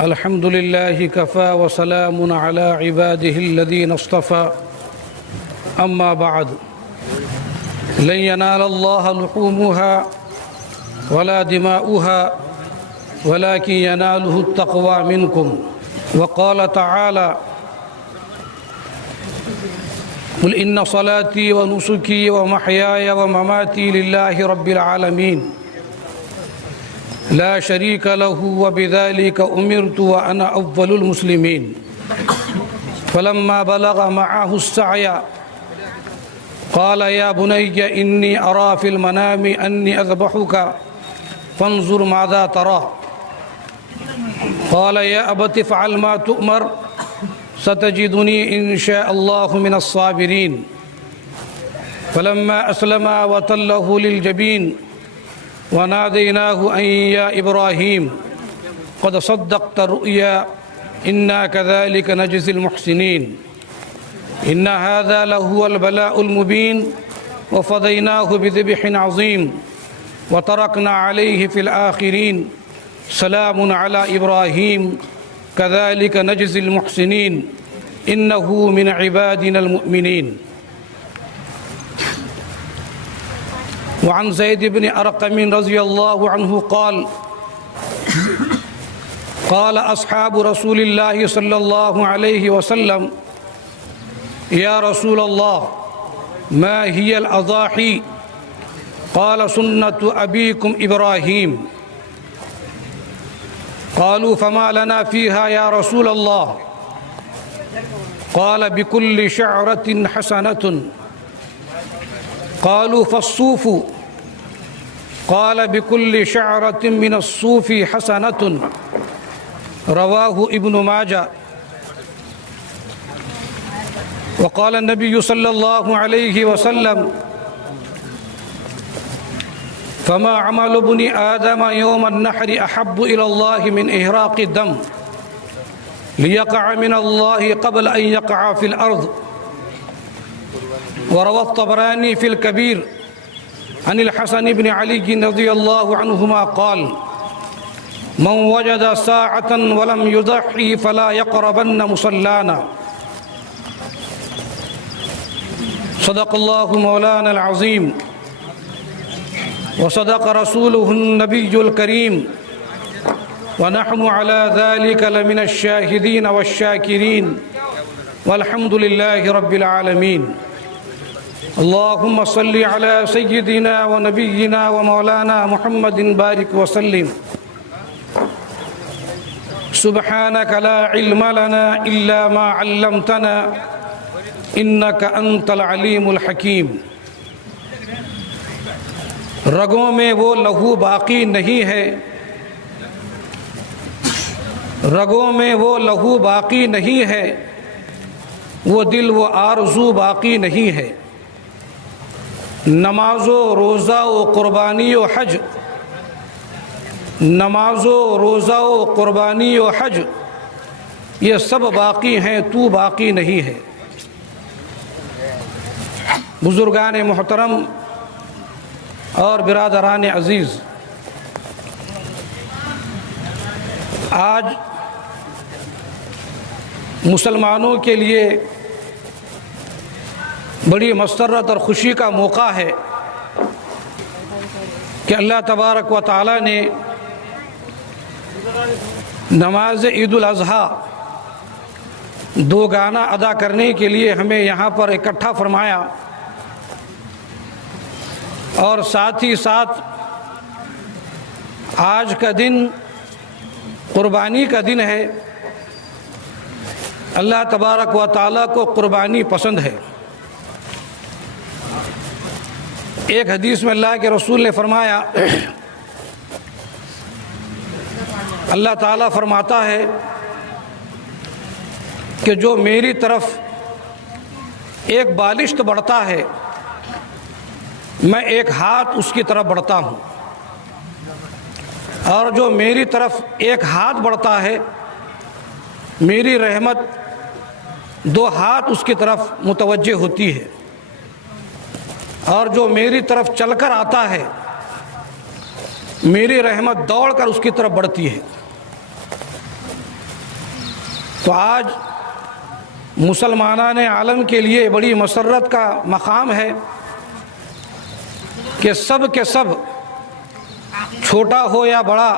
الحمد لله كفى وسلام على عباده الذين اصطفى أما بعد لن ينال الله لحومها ولا دماؤها ولكن يناله التقوى منكم وقال تعالى قل إن صلاتي ونسكي ومحياي ومماتي لله رب العالمين لا شريك له وبذلك أمرت وأنا أول المسلمين فلما بلغ معه السعي قال يا بني إني أرى في المنام أني أذبحك فانظر ماذا ترى قال يا أبت افعل ما تؤمر ستجدني إن شاء الله من الصابرين فلما أسلما وتله للجبين وناديناه أن يا إبراهيم قد صدقت الرؤيا إنا كذلك نجزي المحسنين إن هذا لهو البلاء المبين وفديناه بذبح عظيم وتركنا عليه في الآخرين سلام على إبراهيم كذلك نجزي المحسنين إنه من عبادنا المؤمنين وعن زيد بن أرقم رضي الله عنه قال أصحاب رسول الله صلى الله عليه وسلم يا رسول الله ما هي الأضاحي قال سنة أبيكم إبراهيم قالوا فما لنا فيها يا رسول الله قال بكل شعرة حسنة قالوا فالصوف قال بكل شعرة من الصوف حسنة رواه ابن ماجه وقال النبي صلى الله عليه وسلم فما عمل ابن آدم يوم النحر أحب إلى الله من إهراق الدم ليقع من الله قبل أن يقع في الأرض وروى الطبراني في الكبير عن الحسن بن علي رضي الله عنهما قال من وجد ساعة ولم يضحي فلا يقربن مصلانا صدق الله مولانا العظيم وصدق رسوله النبي الكريم ونحن على ذلك لمن الشاهدين والشاكرين والحمد لله رب العالمين اللهم صل على سيدنا ونبينا ومولانا محمد بارك وسلم سبحانك لا علم لنا إلا ما علمتنا إنك أنت العليم الحكيم رگوں میں وہ لہو باقی نہیں ہے رگوں میں وہ لہو باقی نہیں ہے وہ دل و آرزو باقی نہیں ہے نماز و روزہ و قربانی و حج نماز و روزہ و قربانی و حج یہ سب باقی ہیں تو باقی نہیں ہے بزرگان محترم اور برادران عزیز آج مسلمانوں کے لیے بڑی مسرت اور خوشی کا موقع ہے کہ اللہ تبارک و تعالی نے نماز عید الاضحیٰ دو گانا ادا کرنے کے لیے ہمیں یہاں پر اکٹھا فرمایا اور ساتھ ہی ساتھ آج کا دن قربانی کا دن ہے اللہ تبارک و تعالیٰ کو قربانی پسند ہے ایک حدیث میں اللہ کے رسول نے فرمایا اللہ تعالیٰ فرماتا ہے کہ جو میری طرف ایک بالشت بڑھتا ہے میں ایک ہاتھ اس کی طرف بڑھتا ہوں اور جو میری طرف ایک ہاتھ بڑھتا ہے میری رحمت دو ہاتھ اس کی طرف متوجہ ہوتی ہے اور جو میری طرف چل کر آتا ہے میری رحمت دوڑ کر اس کی طرف بڑھتی ہے۔ تو آج مسلمانان عالم کے لیے بڑی مسرت کا مقام ہے کہ سب کے سب، چھوٹا ہو یا بڑا،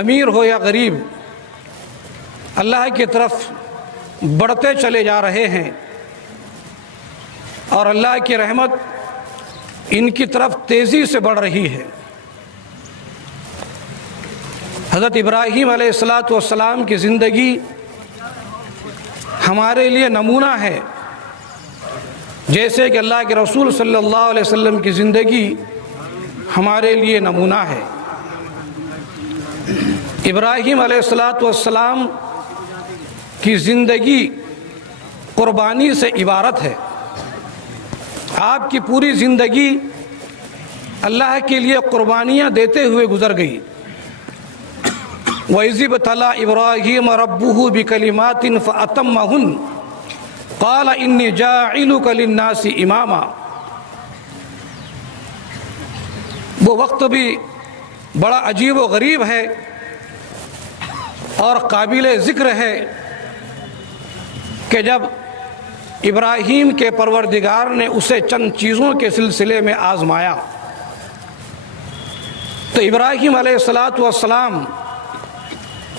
امیر ہو یا غریب، اللہ کی طرف بڑھتے چلے جا رہے ہیں، اور اللہ کی رحمت ان کی طرف تیزی سے بڑھ رہی ہے۔ حضرت ابراہیم علیہ السلام کی زندگی ہمارے لیے نمونہ ہے، جیسے کہ اللہ کے رسول صلی اللہ علیہ وسلم کی زندگی ہمارے لیے نمونہ ہے۔ ابراہیم علیہ السلام کی زندگی قربانی سے عبارت ہے۔ آپ کی پوری زندگی اللہ کے لیے قربانیاں دیتے ہوئے گزر گئی۔ وَإِذِ ابْتَلَىٰ إِبْرَاهِيمَ رَبُّهُ بِكَلِمَاتٍ فَأَتَمَّهُنَّ قَالَ إِنِّي جَاعِلُكَ لِلنَّاسِ إِمَامًا۔ وہ وقت بھی بڑا عجیب و غریب ہے اور قابل ذکر ہے کہ جب ابراہیم کے پروردگار نے اسے چند چیزوں کے سلسلے میں آزمایا، تو ابراہیم علیہ السلام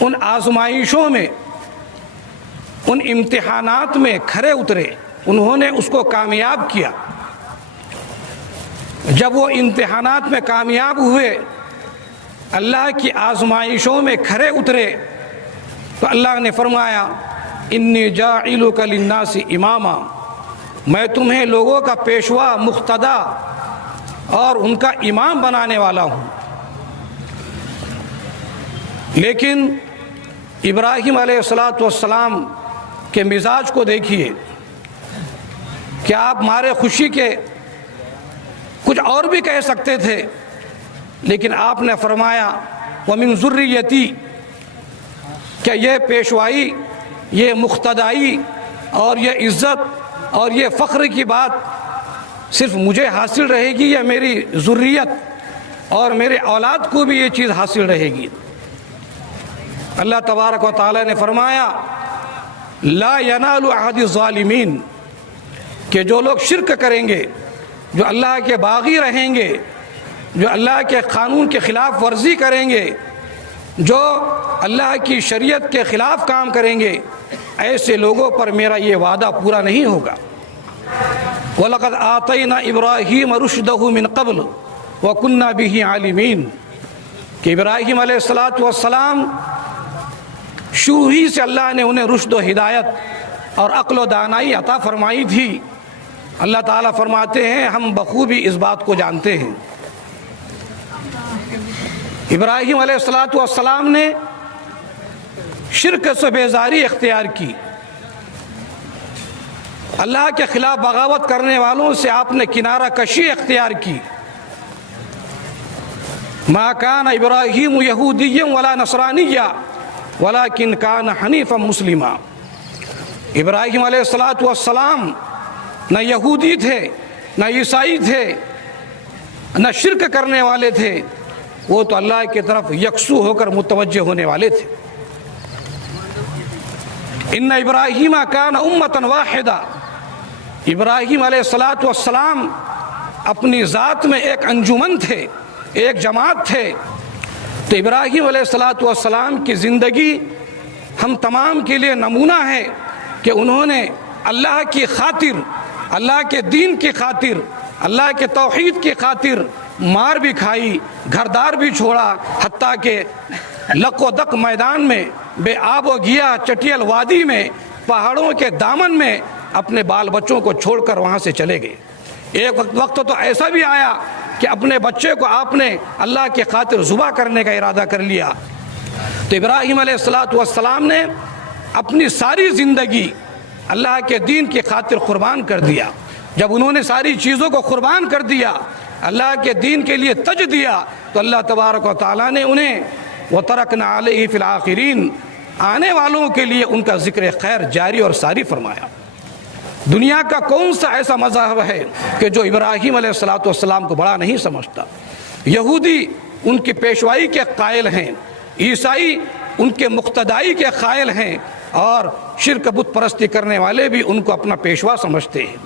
ان آزمائشوں میں، ان امتحانات میں کھرے اترے، انہوں نے اس کو کامیاب کیا۔ جب وہ امتحانات میں کامیاب ہوئے، اللہ کی آزمائشوں میں کھرے اترے، تو اللہ نے فرمایا انی جاعلک للناس اماما، میں تمہیں لوگوں کا پیشوا، مقتدا اور ان کا امام بنانے والا ہوں۔ لیکن ابراہیم علیہ السلام کے مزاج کو دیکھیے کہ آپ مارے خوشی کے کچھ اور بھی کہہ سکتے تھے، لیکن آپ نے فرمایا وَمِن ذُرِّيَّتِي، کہ یہ پیشوائی، یہ مقتدائی اور یہ عزت اور یہ فخر کی بات صرف مجھے حاصل رہے گی یا میری ذریت اور میرے اولاد کو بھی یہ چیز حاصل رہے گی؟ اللہ تبارک و تعالی نے فرمایا لا ینال عہد الظالمین، کہ جو لوگ شرک کریں گے، جو اللہ کے باغی رہیں گے، جو اللہ کے قانون کے خلاف ورزی کریں گے، جو اللہ کی شریعت کے خلاف کام کریں گے، ایسے لوگوں پر میرا یہ وعدہ پورا نہیں ہوگا۔ وَلَقَدْ آتَيْنَا إِبْرَاهِيمَ رُشْدَهُ مِنْ قَبْلُ وَكُنَّا بِهِ عَالِمِينَ، کہ ابراہیم علیہ السلام شروع ہی سے اللہ نے انہیں رشد و ہدایت اور عقل و دانائی عطا فرمائی تھی۔ اللہ تعالیٰ فرماتے ہیں ہم بخوبی اس بات کو جانتے ہیں۔ ابراہیم علیہ السلام نے شرک سے بیزاری اختیار کی، اللہ کے خلاف بغاوت کرنے والوں سے آپ نے کنارہ کشی اختیار کی۔ ما کان ابراہیم یہودیا ولا نصرانیا ولکن کان حنیفا مسلما، ابراہیم علیہ السلام نہ یہودی تھے، نہ عیسائی تھے، نہ شرک کرنے والے تھے، وہ تو اللہ کی طرف یکسو ہو کر متوجہ ہونے والے تھے۔ ان ابراہیم کان امۃ واحدہ، ابراہیم علیہ السلام اپنی ذات میں ایک انجمن تھے، ایک جماعت تھے۔ تو ابراہیم علیہ السلام کی زندگی ہم تمام کے لیے نمونہ ہے کہ انہوں نے اللہ کی خاطر، اللہ کے دین کی خاطر، اللہ کے توحید کی خاطر مار بھی کھائی، گھردار بھی چھوڑا، حتیٰ کہ لق و دق میدان میں، بے آب و گیا چٹیل وادی میں، پہاڑوں کے دامن میں اپنے بال بچوں کو چھوڑ کر وہاں سے چلے گئے۔ ایک وقت تو ایسا بھی آیا کہ اپنے بچے کو آپ نے اللہ کے خاطر ذبح کرنے کا ارادہ کر لیا۔ تو ابراہیم علیہ السلام نے اپنی ساری زندگی اللہ کے دین کی خاطر قربان کر دیا۔ جب انہوں نے ساری چیزوں کو قربان کر دیا، اللہ کے دین کے لیے تج دیا، تو اللہ تبارک و تعالیٰ نے انہیں وَتَرَكْنَا عَلَيْهِ فِي الْآخِرِينَ، آنے والوں کے لیے ان کا ذکر خیر جاری اور ساری فرمایا۔ دنیا کا کون سا ایسا مذہب ہے کہ جو ابراہیم علیہ السلام کو بڑا نہیں سمجھتا؟ یہودی ان کی پیشوائی کے قائل ہیں، عیسائی ان کے مقتدائی کے قائل ہیں، اور شرک بت پرستی کرنے والے بھی ان کو اپنا پیشوا سمجھتے ہیں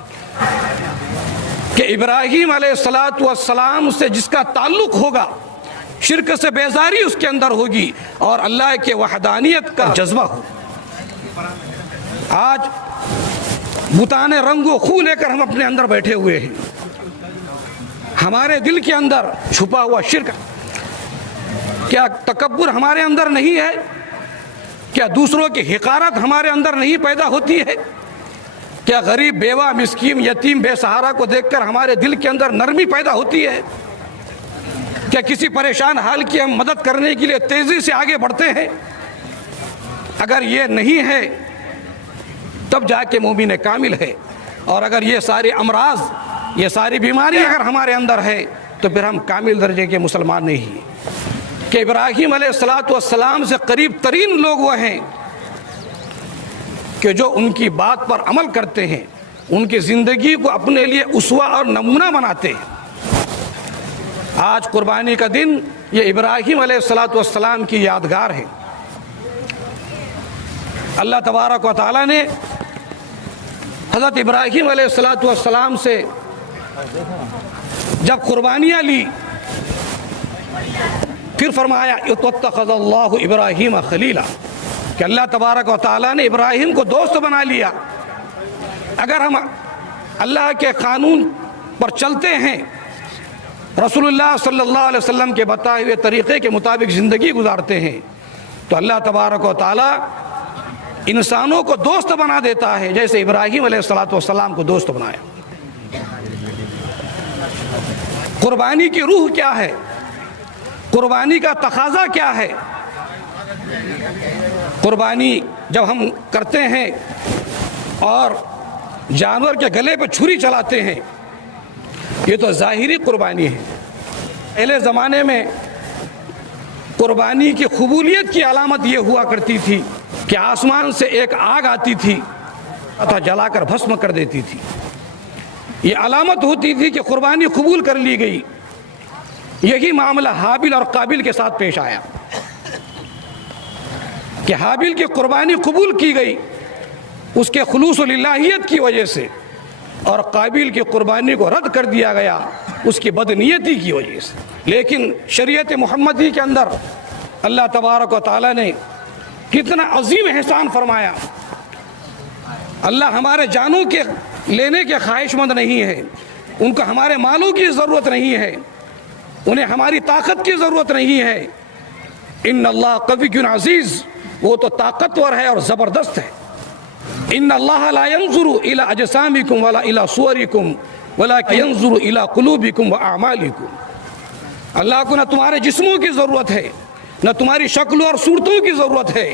کہ ابراہیم علیہ السلام سے جس کا تعلق ہوگا، شرک سے بیزاری اس کے اندر ہوگی اور اللہ کے وحدانیت کا جذبہ ہو۔ آج بتان رنگ و خو لے کر ہم اپنے اندر بیٹھے ہوئے ہیں، ہمارے دل کے اندر چھپا ہوا شرک، کیا تکبر ہمارے اندر نہیں ہے؟ کیا دوسروں کی حقارت ہمارے اندر نہیں پیدا ہوتی ہے؟ کیا غریب، بیوہ، مسکین، یتیم، بے سہارا کو دیکھ کر ہمارے دل کے اندر نرمی پیدا ہوتی ہے؟ کیا کسی پریشان حال کی ہم مدد کرنے کے لیے تیزی سے آگے بڑھتے ہیں؟ اگر یہ نہیں ہے تب جا کے مومن کامل ہے، اور اگر یہ سارے امراض، یہ ساری بیماری اگر ہمارے اندر ہے تو پھر ہم کامل درجے کے مسلمان نہیں ہیں۔ کہ ابراہیم علیہ السلام سے قریب ترین لوگ وہ ہیں کہ جو ان کی بات پر عمل کرتے ہیں، ان کی زندگی کو اپنے لیے اسوہ اور نمونہ بناتے ہیں۔ آج قربانی کا دن یہ ابراہیم علیہ السلام کی یادگار ہے۔ اللہ تبارک و تعالیٰ نے حضرت ابراہیم علیہ السلام سے جب قربانیاں لی، پھر فرمایا اتخذ اللہ ابراہیم خلیلا، کہ اللہ تبارک و تعالیٰ نے ابراہیم کو دوست بنا لیا۔ اگر ہم اللہ کے قانون پر چلتے ہیں، رسول اللہ صلی اللہ علیہ وسلم کے بتائے ہوئے طریقے کے مطابق زندگی گزارتے ہیں، تو اللہ تبارک و تعالیٰ انسانوں کو دوست بنا دیتا ہے، جیسے ابراہیم علیہ السلام کو دوست بنایا۔ قربانی کی روح کیا ہے؟ قربانی کا تقاضا کیا ہے؟ قربانی جب ہم کرتے ہیں اور جانور کے گلے پہ چھری چلاتے ہیں، یہ تو ظاہری قربانی ہے۔ پہلے زمانے میں قربانی کی قبولیت کی علامت یہ ہوا کرتی تھی کہ آسمان سے ایک آگ آتی تھی تھا، جلا کر بھسم کر دیتی تھی۔ یہ علامت ہوتی تھی کہ قربانی قبول کر لی گئی۔ یہی معاملہ حابیل اور قابیل کے ساتھ پیش آیا کہ حابیل کی قربانی قبول کی گئی اس کے خلوص للہیت کی وجہ سے، اور قابیل کی قربانی کو رد کر دیا گیا اس کی بدنیتی کی وجہ سے۔ لیکن شریعت محمدی کے اندر اللہ تبارک و تعالیٰ نے کتنا عظیم احسان فرمایا۔ اللہ ہمارے جانوں کے لینے کے خواہش مند نہیں ہے، ان کو ہمارے مالوں کی ضرورت نہیں ہے، انہیں ہماری طاقت کی ضرورت نہیں ہے۔ ان اللہ قوی عزیز، وہ تو طاقتور ہے اور زبردست ہے۔ ان اللہ لا ينظر الى اجسامکم ولا الى صورکم ولکن ينظر الى قلوبکم واعمالکم۔ اللہ کو نہ تمہارے جسموں کی ضرورت ہے، نہ تمہاری شکلوں اور صورتوں کی ضرورت ہے،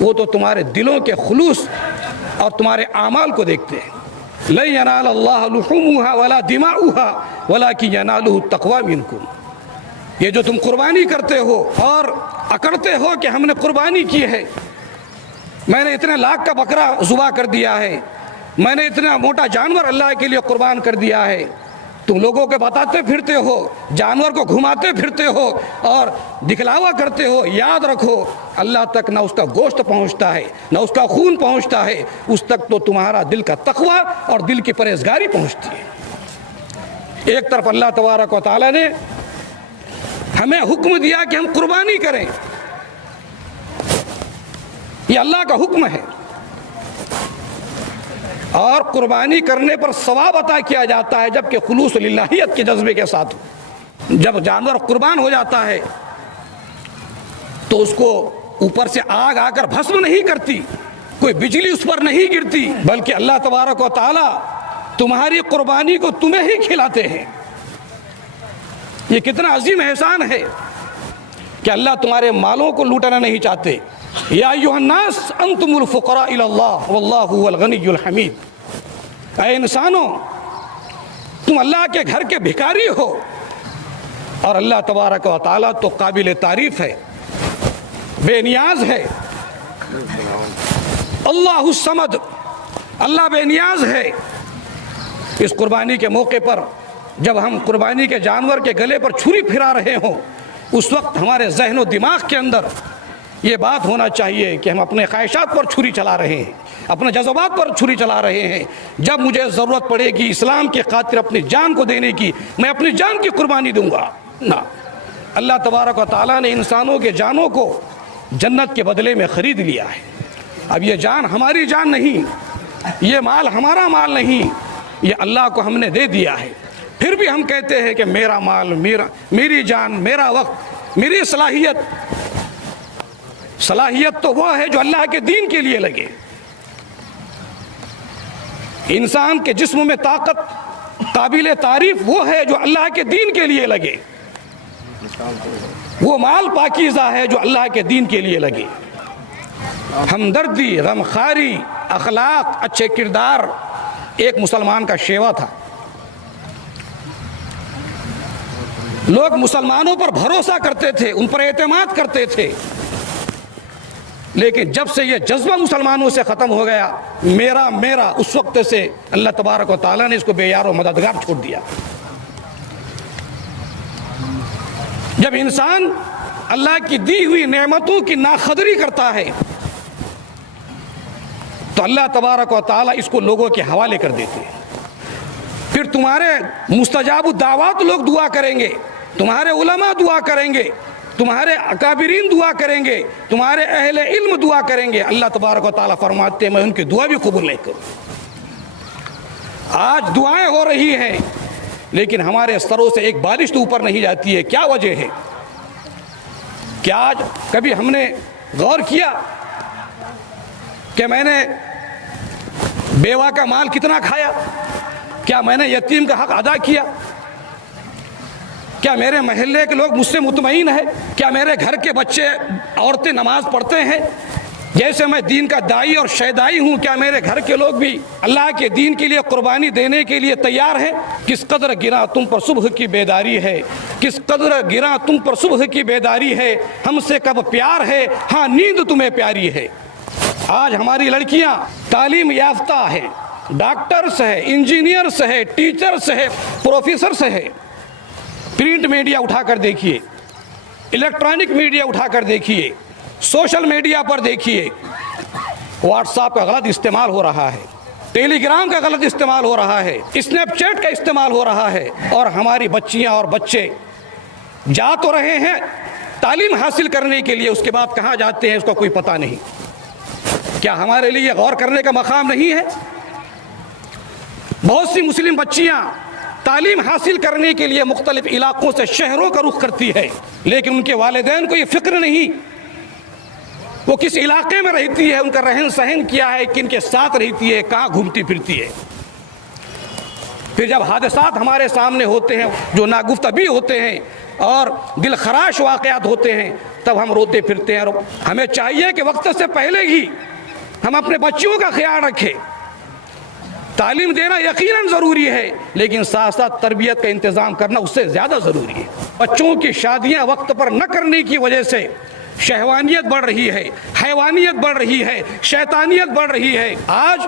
وہ تو تمہارے دلوں کے خلوص اور تمہارے اعمال کو دیکھتے ہیں۔ لن ینال اللہ لحومها ولا دماؤها ولکن ینالہ التقوی منکم۔ یہ جو تم قربانی کرتے ہو اور اکڑتے ہو کہ ہم نے قربانی کی ہے، میں نے اتنے لاکھ کا بکرا ذبح کر دیا ہے، میں نے اتنا موٹا جانور اللہ کے لیے قربان کر دیا ہے، تم لوگوں کو بتاتے پھرتے ہو، جانور کو گھماتے پھرتے ہو اور دکھلاوا کرتے ہو، یاد رکھو اللہ تک نہ اس کا گوشت پہنچتا ہے، نہ اس کا خون پہنچتا ہے، اس تک تو تمہارا دل کا تقوی اور دل کی پرہیزگاری پہنچتی ہے۔ ایک طرف اللہ تبارک و تعالیٰ نے ہمیں حکم دیا کہ ہم قربانی کریں، یہ اللہ کا حکم ہے، اور قربانی کرنے پر ثواب عطا کیا جاتا ہے جبکہ خلوص للہیت کے جذبے کے ساتھ ہو۔ جب جانور قربان ہو جاتا ہے تو اس کو اوپر سے آگ آ کر بھسم نہیں کرتی، کوئی بجلی اس پر نہیں گرتی، بلکہ اللہ تبارک و تعالی تمہاری قربانی کو تمہیں ہی کھلاتے ہیں۔ یہ کتنا عظیم احسان ہے کہ اللہ تمہارے مالوں کو لوٹنا نہیں چاہتے۔ یا ایھا الناس انتم الفقراء الی اللہ واللہ هو الغنی الحمید۔ اے انسانوں، تم اللہ کے گھر کے بھکاری ہو، اور اللہ تبارک و تعالیٰ تو قابل تعریف ہے، بے نیاز ہے۔ اللہ الصمد، اللہ بے نیاز ہے۔ اس قربانی کے موقع پر جب ہم قربانی کے جانور کے گلے پر چھری پھرا رہے ہوں اس وقت ہمارے ذہن و دماغ کے اندر یہ بات ہونا چاہیے کہ ہم اپنے خواہشات پر چھری چلا رہے ہیں، اپنے جذبات پر چھری چلا رہے ہیں۔ جب مجھے ضرورت پڑے گی اسلام کی خاطر اپنی جان کو دینے کی، میں اپنی جان کی قربانی دوں گا۔ نہ، اللہ تبارک و تعالیٰ نے انسانوں کے جانوں کو جنت کے بدلے میں خرید لیا ہے۔ اب یہ جان ہماری جان نہیں، یہ مال ہمارا مال نہیں، یہ اللہ کو ہم نے دے دیا ہے۔ پھر بھی ہم کہتے ہیں کہ میرا مال، میری جان، میرا وقت، میری صلاحیت تو وہ ہے جو اللہ کے دین کے لیے لگے۔ انسان کے جسم میں طاقت قابل تعریف وہ ہے جو اللہ کے دین کے لیے لگے، وہ مال پاکیزہ ہے جو اللہ کے دین کے لیے لگے۔ ہمدردی، غمخواری، اخلاق، اچھے کردار ایک مسلمان کا شیوا تھا۔ لوگ مسلمانوں پر بھروسہ کرتے تھے، ان پر اعتماد کرتے تھے، لیکن جب سے یہ جذبہ مسلمانوں سے ختم ہو گیا، میرا، اس وقت سے اللہ تبارک و تعالیٰ نے اس کو بے یار و مددگار چھوڑ دیا۔ جب انسان اللہ کی دی ہوئی نعمتوں کی ناقدری کرتا ہے تو اللہ تبارک و تعالیٰ اس کو لوگوں کے حوالے کر دیتے ہیں۔ پھر تمہارے مستجاب الدعوات لوگ دعا کریں گے، تمہارے علماء دعا کریں گے، تمہارے اکابرین دعا کریں گے، تمہارے اہل علم دعا کریں گے۔ اللہ تبارک و تعالیٰ فرماتے ہیں میں ان کی دعا بھی قبول نہیں کروں۔ آج دعائیں ہو رہی ہیں لیکن ہمارے سروں سے ایک بارش تو اوپر نہیں جاتی ہے۔ کیا وجہ ہے؟ کیا آج کبھی ہم نے غور کیا کہ میں نے بیوہ کا مال کتنا کھایا؟ کیا میں نے یتیم کا حق ادا کیا؟ کیا میرے محلے کے لوگ مجھ سے مطمئن ہیں؟ کیا میرے گھر کے بچے عورتیں نماز پڑھتے ہیں؟ جیسے میں دین کا داعی اور شیدائی ہوں، کیا میرے گھر کے لوگ بھی اللہ کے دین کے لیے قربانی دینے کے لیے تیار ہیں؟ کس قدر گرا تم پر صبح کی بیداری ہے، کس قدر گرا تم پر صبح کی بیداری ہے، ہم سے کب پیار ہے، ہاں نیند تمہیں پیاری ہے۔ آج ہماری لڑکیاں تعلیم یافتہ ہیں، ڈاکٹرز ہے، انجینئرز ہے، ٹیچرز ہے، پروفیسرز ہے۔ پرنٹ میڈیا اٹھا کر دیکھیے، الیکٹرانک میڈیا اٹھا کر دیکھیے، سوشل میڈیا پر دیکھیے، واٹس ایپ کا غلط استعمال ہو رہا ہے، ٹیلی گرام کا غلط استعمال ہو رہا ہے، اسنیپ چیٹ کا استعمال ہو رہا ہے، اور ہماری بچیاں اور بچے جا تو رہے ہیں تعلیم حاصل کرنے کے لیے، اس کے بعد کہاں جاتے ہیں اس کا کوئی پتہ نہیں۔ کیا ہمارے لیے غور کرنے کا مقام نہیں ہے؟ بہت سی مسلم بچیاں تعلیم حاصل کرنے کے لیے مختلف علاقوں سے شہروں کا رخ کرتی ہے، لیکن ان کے والدین کو یہ فکر نہیں وہ کس علاقے میں رہتی ہے، ان کا رہن سہن کیا ہے، کن کے ساتھ رہتی ہے، کہاں گھومتی پھرتی ہے۔ پھر جب حادثات ہمارے سامنے ہوتے ہیں جو ناگفتگو ہوتے ہیں اور دل خراش واقعات ہوتے ہیں، تب ہم روتے پھرتے ہیں۔ اور ہمیں چاہیے کہ وقت سے پہلے ہی ہم اپنے بچیوں کا خیال رکھیں۔ تعلیم دینا یقیناً ضروری ہے، لیکن ساتھ ساتھ تربیت کا انتظام کرنا اس سے زیادہ ضروری ہے۔ بچوں کی شادیاں وقت پر نہ کرنے کی وجہ سے شہوانیت بڑھ رہی ہے، حیوانیت بڑھ رہی ہے، شیطانیت بڑھ رہی ہے۔ آج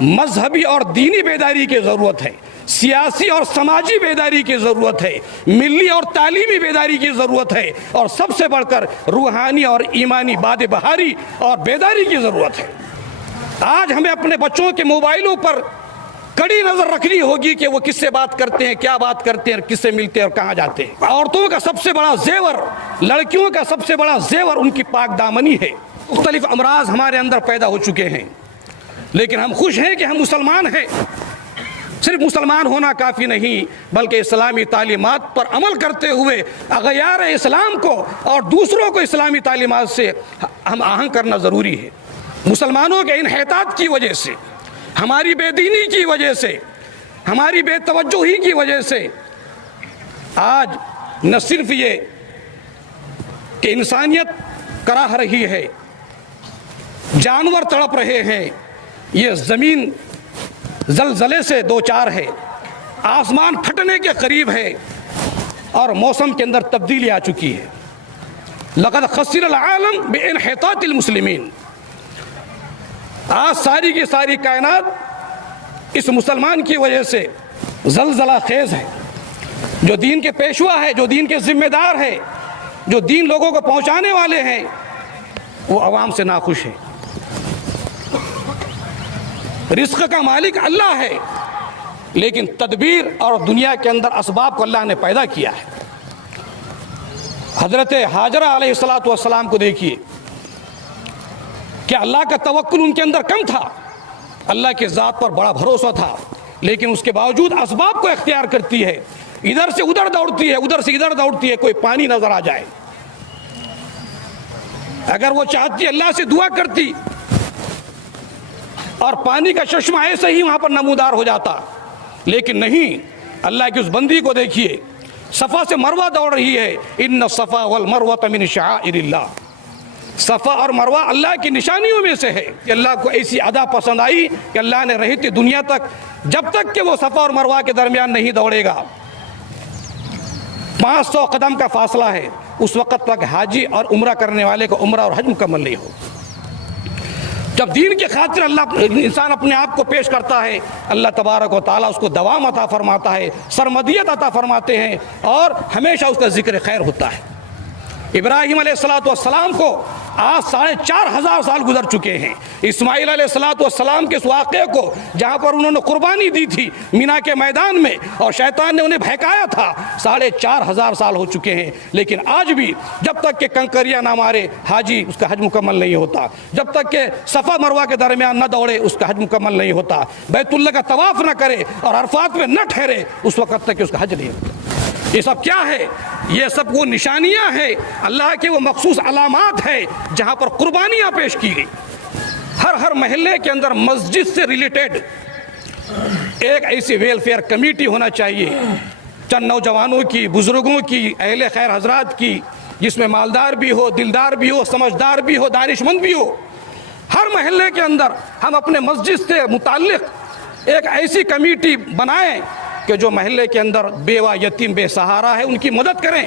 مذہبی اور دینی بیداری کی ضرورت ہے، سیاسی اور سماجی بیداری کی ضرورت ہے، ملی اور تعلیمی بیداری کی ضرورت ہے، اور سب سے بڑھ کر روحانی اور ایمانی باد بہاری اور بیداری کی ضرورت ہے۔ آج ہمیں اپنے بچوں کے موبائلوں پر کڑی نظر رکھنی ہوگی کہ وہ کس سے بات کرتے ہیں، کیا بات کرتے ہیں، کس سے ملتے ہیں اور کہاں جاتے ہیں۔ عورتوں کا سب سے بڑا زیور، لڑکیوں کا سب سے بڑا زیور ان کی پاک دامنی ہے۔ مختلف امراض ہمارے اندر پیدا ہو چکے ہیں، لیکن ہم خوش ہیں کہ ہم مسلمان ہیں۔ صرف مسلمان ہونا کافی نہیں، بلکہ اسلامی تعلیمات پر عمل کرتے ہوئے اغیار اسلام کو اور دوسروں کو اسلامی تعلیمات سے ہم آہنگ کرنا ضروری ہے۔ مسلمانوں کے انحطاط کی وجہ سے، ہماری بے دینی کی وجہ سے، ہماری بے توجہی کی وجہ سے آج نہ صرف یہ کہ انسانیت کراہ رہی ہے، جانور تڑپ رہے ہیں، یہ زمین زلزلے سے دوچار ہے، آسمان پھٹنے کے قریب ہے، اور موسم کے اندر تبدیلی آ چکی ہے۔ لقد خسر العالم بانحطاط المسلمین۔ آج ساری کی ساری کائنات اس مسلمان کی وجہ سے زلزلہ خیز ہے۔ جو دین کے پیشوا ہے، جو دین کے ذمہ دار ہے، جو دین لوگوں کو پہنچانے والے ہیں وہ عوام سے ناخوش ہیں۔ رزق کا مالک اللہ ہے، لیکن تدبیر اور دنیا کے اندر اسباب کو اللہ نے پیدا کیا ہے۔ حضرت ہاجرہ علیہ السلام کو دیکھیے کہ اللہ کا توکل ان کے اندر کم تھا، اللہ کے ذات پر بڑا بھروسہ تھا، لیکن اس کے باوجود اسباب کو اختیار کرتی ہے، ادھر سے ادھر دوڑتی ہے، ادھر سے ادھر دوڑتی ہے، کوئی پانی نظر آ جائے، اگر وہ چاہتی اللہ سے دعا کرتی اور پانی کا چشمہ ایسے ہی وہاں پر نمودار ہو جاتا، لیکن نہیں۔ اللہ کی اس بندی کو دیکھیے، صفا سے مروہ دوڑ رہی ہے، ان الصفا والمروہ من شعائر اللہ، صفا اور مروہ اللہ کی نشانیوں میں سے ہے۔ کہ اللہ کو ایسی ادا پسند آئی کہ اللہ نے رہتی دنیا تک، جب تک کہ وہ صفا اور مروہ کے درمیان نہیں دوڑے گا 500 قدم کا فاصلہ ہے، اس وقت تک حاجی اور عمرہ کرنے والے کو عمرہ اور حج مکمل نہیں ہو۔ جب دین کی خاطر اللہ انسان اپنے آپ کو پیش کرتا ہے، اللہ تبارک و تعالیٰ اس کو دوام عطا فرماتا ہے، سرمدیت عطا فرماتے ہیں، اور ہمیشہ اس کا ذکر خیر ہوتا ہے۔ ابراہیم علیہ السلام کو آج 4,500 سال گزر چکے ہیں۔ اسماعیل علیہ السلام کے اس واقعے کو، جہاں پر انہوں نے قربانی دی تھی مینا کے میدان میں اور شیطان نے انہیں بہکایا تھا، 4,500 سال ہو چکے ہیں، لیکن آج بھی جب تک کہ کنکریاں نہ مارے حاجی اس کا حج مکمل نہیں ہوتا، جب تک کہ صفا مروہ کے درمیان نہ دوڑے اس کا حج مکمل نہیں ہوتا، بیت اللہ کا طواف نہ کرے اور عرفات میں نہ ٹھہرے اس وقت تک کہ اس کا حج نہیں ہوتا۔ یہ سب کیا ہے؟ یہ سب وہ نشانیاں ہیں، اللہ کے وہ مخصوص علامات ہیں جہاں پر قربانیاں پیش کی گئی۔ ہر محلے کے اندر مسجد سے ریلیٹڈ ایک ایسی ویلفیئر کمیٹی ہونا چاہیے، چند نوجوانوں کی، بزرگوں کی، اہل خیر حضرات کی، جس میں مالدار بھی ہو، دلدار بھی ہو، سمجھدار بھی ہو، دانش مند بھی ہو۔ ہر محلے کے اندر ہم اپنے مسجد سے متعلق ایک ایسی کمیٹی بنائیں کہ جو محلے کے اندر بیوہ، یتیم، بے سہارا ہے، ان کی مدد کریں۔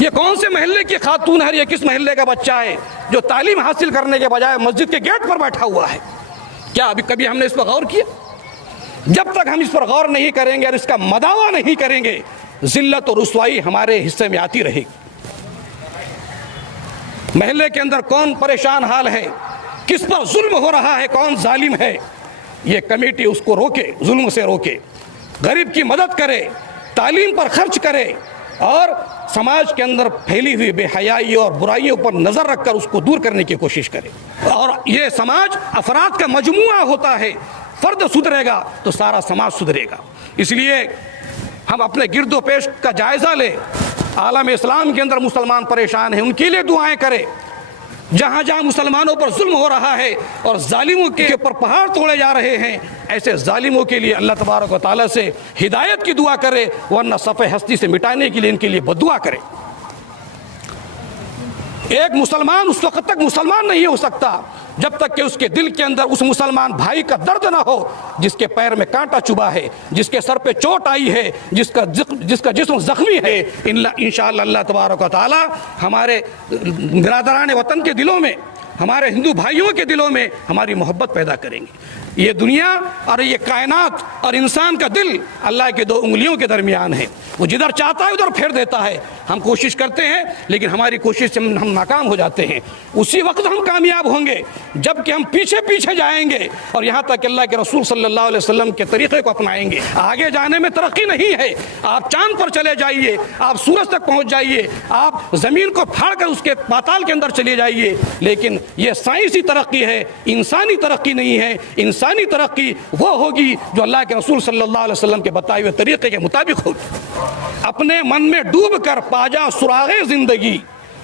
یہ کون سے محلے کی خاتون ہے، یہ کس محلے کا بچہ ہے جو تعلیم حاصل کرنے کے بجائے مسجد کے گیٹ پر بیٹھا ہوا ہے؟ کیا کبھی ہم نے اس پر غور کیا؟ جب تک ہم اس پر غور نہیں کریں گے اور اس کا مداوع نہیں کریں گے، ذلت اور رسوائی ہمارے حصے میں آتی رہے گی۔ محلے کے اندر کون پریشان حال ہے، کس پر ظلم ہو رہا ہے، کون ظالم ہے، یہ کمیٹی اس کو روکے، ظلم سے روکے، غریب کی مدد کرے، تعلیم پر خرچ کرے، اور سماج کے اندر پھیلی ہوئی بے حیائی اور برائیوں پر نظر رکھ کر اس کو دور کرنے کی کوشش کرے۔ اور یہ سماج افراد کا مجموعہ ہوتا ہے، فرد سدھرے گا تو سارا سماج سدھرے گا۔ اس لیے ہم اپنے گرد و پیش کا جائزہ لیں، عالم اسلام کے اندر مسلمان پریشان ہیں، ان کے لیے دعائیں کریں۔ جہاں جہاں مسلمانوں پر ظلم ہو رہا ہے اور ظالموں کے اوپر پہاڑ توڑے جا رہے ہیں، ایسے ظالموں کے لیے اللہ تبارک و تعالیٰ سے ہدایت کی دعا کرے، ورنہ صفحہ ہستی سے مٹانے کے لیے ان کے لیے بددعا کرے۔ ایک مسلمان اس وقت تک مسلمان نہیں ہو سکتا جب تک کہ اس کے دل کے اندر اس مسلمان بھائی کا درد نہ ہو جس کے پیر میں کانٹا چبھا ہے، جس کے سر پہ چوٹ آئی ہے، جس کا جسم زخمی ہے۔ انشاءاللہ اللہ تبارک و تعالی ہمارے برادران وطن کے دلوں میں، ہمارے ہندو بھائیوں کے دلوں میں ہماری محبت پیدا کریں گے۔ یہ دنیا اور یہ کائنات اور انسان کا دل اللہ کے 2 انگلیوں کے درمیان ہے، وہ جدھر چاہتا ہے ادھر پھیر دیتا ہے۔ ہم کوشش کرتے ہیں لیکن ہماری کوشش سے ہم ناکام ہو جاتے ہیں۔ اسی وقت ہم کامیاب ہوں گے جب کہ ہم پیچھے پیچھے جائیں گے اور یہاں تک کہ اللہ کے رسول صلی اللہ علیہ وسلم کے طریقے کو اپنائیں گے۔ آگے جانے میں ترقی نہیں ہے، آپ چاند پر چلے جائیے، آپ سورج تک پہنچ جائیے، آپ زمین کو پھاڑ کر اس کے پاتال کے اندر چلے جائیے، لیکن یہ سائنسی ترقی ہے، انسانی ترقی نہیں ہے۔ انسانی ترقی وہ ہوگی جو اللہ کے رسول صلی اللہ علیہ وسلم کے بتائے ہوئے طریقے کے مطابق ہوگی۔ اپنے من میں ڈوب کر پاجا سراغ زندگی،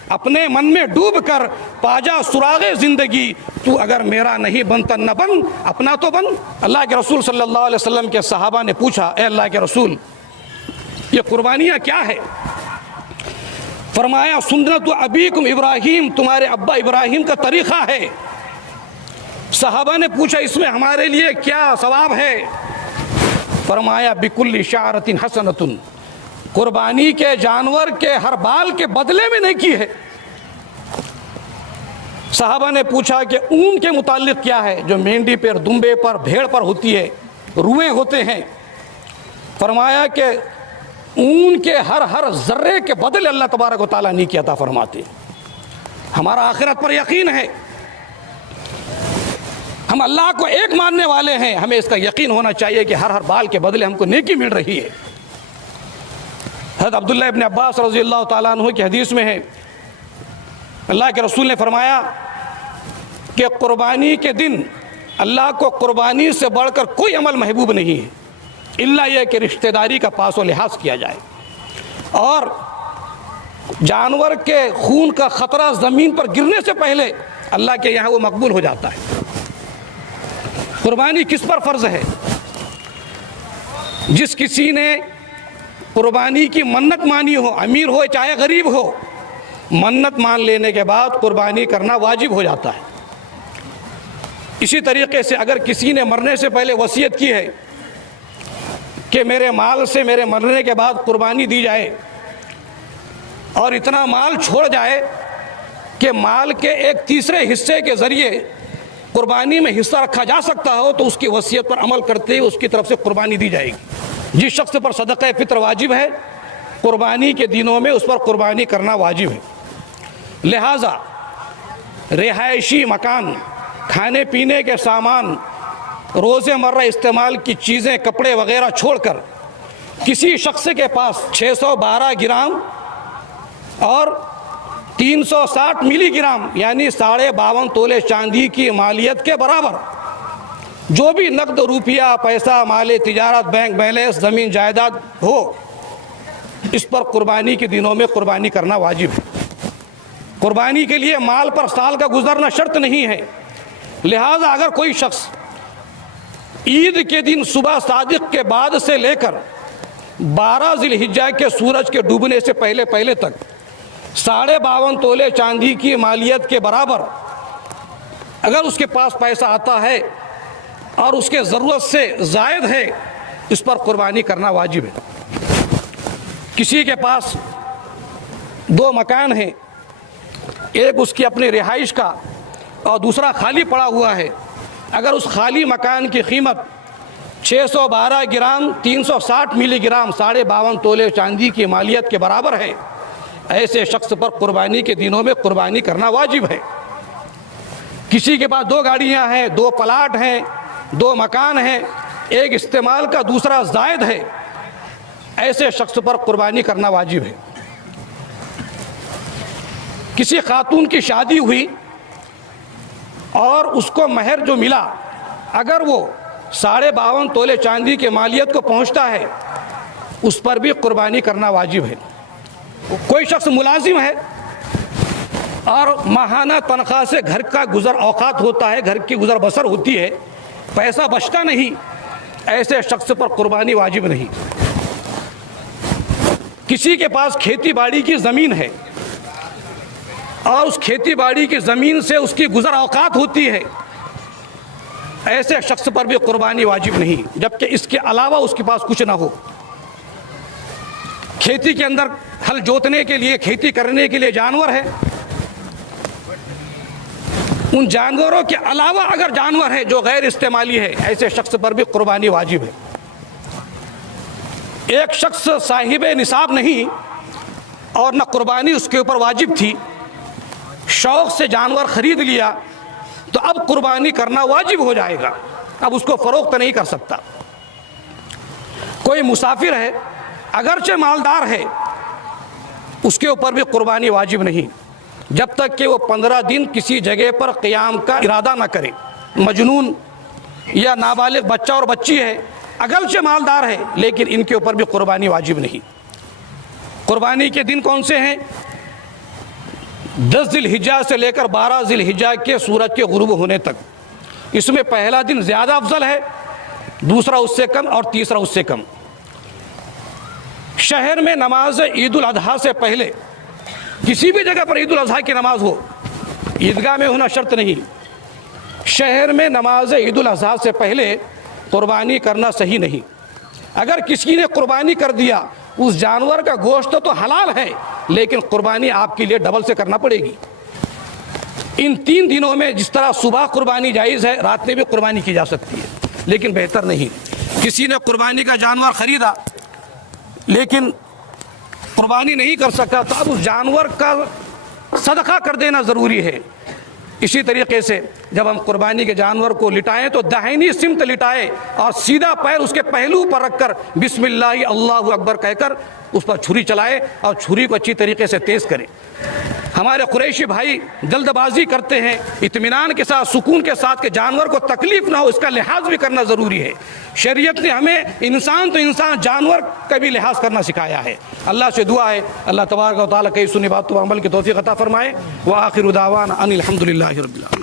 اپنے من میں ڈوب کر پاجا سراغ زندگی، تو اگر میرا نہیں بنتا نہ بن، اپنا تو بن۔ اللہ کے رسول صلی اللہ علیہ وسلم کے صحابہ نے پوچھا، اے اللہ کے رسول یہ قربانیاں کیا ہے؟ فرمایا سنت ابیکم ابراہیم، تمہارے ابا ابراہیم کا طریقہ ہے۔ صحابہ نے پوچھا اس میں ہمارے لیے کیا ثواب ہے؟ فرمایا بکل شعرۃ حسنۃ، قربانی کے جانور کے ہر بال کے بدلے میں نیکی ہے۔ صحابہ نے پوچھا کہ اون کے متعلق کیا ہے؟ جو مینڈی پر، دمبے پر، بھیڑ پر ہوتی ہے، روئیں ہوتے ہیں۔ فرمایا کہ اون کے ہر ذرے کے بدلے اللہ تبارک و تعالیٰ نیکی عطا فرماتے ہیں۔ ہمارا آخرت پر یقین ہے، ہم اللہ کو ایک ماننے والے ہیں، ہمیں اس کا یقین ہونا چاہیے کہ ہر بال کے بدلے ہم کو نیکی مل رہی ہے۔ حضرت عبداللہ ابن عباس رضی اللہ تعالیٰ عنہ کی حدیث میں ہے، اللہ کے رسول نے فرمایا کہ قربانی کے دن اللہ کو قربانی سے بڑھ کر کوئی عمل محبوب نہیں ہے، الا یہ کہ رشتہ داری کا پاس و لحاظ کیا جائے، اور جانور کے خون کا خطرہ زمین پر گرنے سے پہلے اللہ کے یہاں وہ مقبول ہو جاتا ہے۔ قربانی کس پر فرض ہے؟ جس کسی نے قربانی کی منت مانی ہو، امیر ہو چاہے غریب ہو، منت مان لینے کے بعد قربانی کرنا واجب ہو جاتا ہے۔ اسی طریقے سے اگر کسی نے مرنے سے پہلے وصیت کی ہے کہ میرے مال سے میرے مرنے کے بعد قربانی دی جائے، اور اتنا مال چھوڑ جائے کہ مال کے ایک تیسرے حصے کے ذریعے قربانی میں حصہ رکھا جا سکتا ہو، تو اس کی وصیت پر عمل کرتے ہوئے اس کی طرف سے قربانی دی جائے گی۔ جس شخص پر صدقہ فطر واجب ہے، قربانی کے دنوں میں اس پر قربانی کرنا واجب ہے۔ لہٰذا رہائشی مکان، کھانے پینے کے سامان، روزِ مرہ استعمال کی چیزیں، کپڑے وغیرہ چھوڑ کر کسی شخص کے پاس 612 گرام اور 360 ملی گرام یعنی 52.5 تولے چاندی کی مالیت کے برابر جو بھی نقد روپیہ، پیسہ، مال تجارت، بینک بیلنس، زمین جائیداد ہو، اس پر قربانی کے دنوں میں قربانی کرنا واجب ہے۔ قربانی کے لیے مال پر سال کا گزرنا شرط نہیں ہے، لہٰذا اگر کوئی شخص عید کے دن صبح صادق کے بعد سے لے کر 12 ذی الحجہ کے سورج کے ڈوبنے سے پہلے تک 52.5 تولے چاندی کی مالیت کے برابر اگر اس کے پاس پیسہ آتا ہے اور اس کے ضرورت سے زائد ہے، اس پر قربانی کرنا واجب ہے۔ کسی کے پاس 2 مکان ہیں، ایک اس کی اپنی رہائش کا اور دوسرا خالی پڑا ہوا ہے، اگر اس خالی مکان کی قیمت 612 گرام 360 ملی گرام 52.5 تولے چاندی کی مالیت کے برابر ہے، ایسے شخص پر قربانی کے دنوں میں قربانی کرنا واجب ہے۔ کسی کے پاس 2 گاڑیاں ہیں، 2 پلاٹ ہیں، 2 مکان ہیں، ایک استعمال کا دوسرا زائد ہے، ایسے شخص پر قربانی کرنا واجب ہے۔ کسی خاتون کی شادی ہوئی اور اس کو مہر جو ملا اگر وہ 52.5 تولے چاندی کے مالیت کو پہنچتا ہے، اس پر بھی قربانی کرنا واجب ہے۔ کوئی شخص ملازم ہے اور ماہانہ تنخواہ سے گھر کا گزر اوقات ہوتا ہے، گھر کی گزر بسر ہوتی ہے، پیسہ بچتا نہیں، ایسے شخص پر قربانی واجب نہیں۔ کسی کے پاس کھیتی باڑی کی زمین ہے اور اس کھیتی باڑی کی زمین سے اس کی گزر اوقات ہوتی ہے، ایسے شخص پر بھی قربانی واجب نہیں، جبکہ اس کے علاوہ اس کے پاس کچھ نہ ہو۔ کھیتی کے اندر ہل جوتنے کے لیے، کھیتی کرنے کے لیے جانور ہے، ان جانوروں کے علاوہ اگر جانور ہے جو غیر استعمالی ہے، ایسے شخص پر بھی قربانی واجب ہے۔ ایک شخص صاحب نصاب نہیں اور نہ قربانی اس کے اوپر واجب تھی، شوق سے جانور خرید لیا تو اب قربانی کرنا واجب ہو جائے گا، اب اس کو فروخت نہیں کر سکتا۔ کوئی مسافر ہے اگرچہ مالدار ہے، اس کے اوپر بھی قربانی واجب نہیں جب تک کہ وہ 15 دن کسی جگہ پر قیام کا ارادہ نہ کرے۔ مجنون یا نابالغ بچہ اور بچی ہے، اگرچہ مالدار ہے لیکن ان کے اوپر بھی قربانی واجب نہیں۔ قربانی کے دن کون سے ہیں؟ 10 ذی الحجہ سے لے کر 12 ذی الحجہ کے سورج کے غروب ہونے تک۔ اس میں پہلا دن زیادہ افضل ہے، دوسرا اس سے کم اور تیسرا اس سے کم۔ شہر میں نماز عید الاضحیٰ سے پہلے کسی بھی جگہ پر عید الاضحیٰ کی نماز ہو، عیدگاہ میں ہونا شرط نہیں، شہر میں نماز عید الاضحیٰ سے پہلے قربانی کرنا صحیح نہیں۔ اگر کسی نے قربانی کر دیا، اس جانور کا گوشت تو حلال ہے لیکن قربانی آپ کے لیے ڈبل سے کرنا پڑے گی۔ ان 3 دنوں میں جس طرح صبح قربانی جائز ہے، رات میں بھی قربانی کی جا سکتی ہے، لیکن بہتر نہیں۔ کسی نے قربانی کا جانور خریدا، لیکن قربانی نہیں کر سکتا تو اب اس جانور کا صدقہ کر دینا ضروری ہے۔ اسی طریقے سے جب ہم قربانی کے جانور کو لٹائیں تو داہنی سمت لٹائے اور سیدھا پیر اس کے پہلو پر رکھ کر بسم اللہ اللہ اکبر کہہ کر اس پر چھری چلائے اور چھری کو اچھی طریقے سے تیز کرے۔ ہمارے قریشی بھائی جلد بازی کرتے ہیں، اطمینان کے ساتھ سکون کے ساتھ کہ جانور کو تکلیف نہ ہو، اس کا لحاظ بھی کرنا ضروری ہے۔ شریعت نے ہمیں انسان تو انسان جانور کا بھی لحاظ کرنا سکھایا ہے۔ اللہ سے دعا ہے اللہ تبارک و تعالیٰ کئی سنی باتوں پر عمل کی توفیق عطا فرمائے۔ وآخر دعوانا ان الحمد للہ رب العالمین۔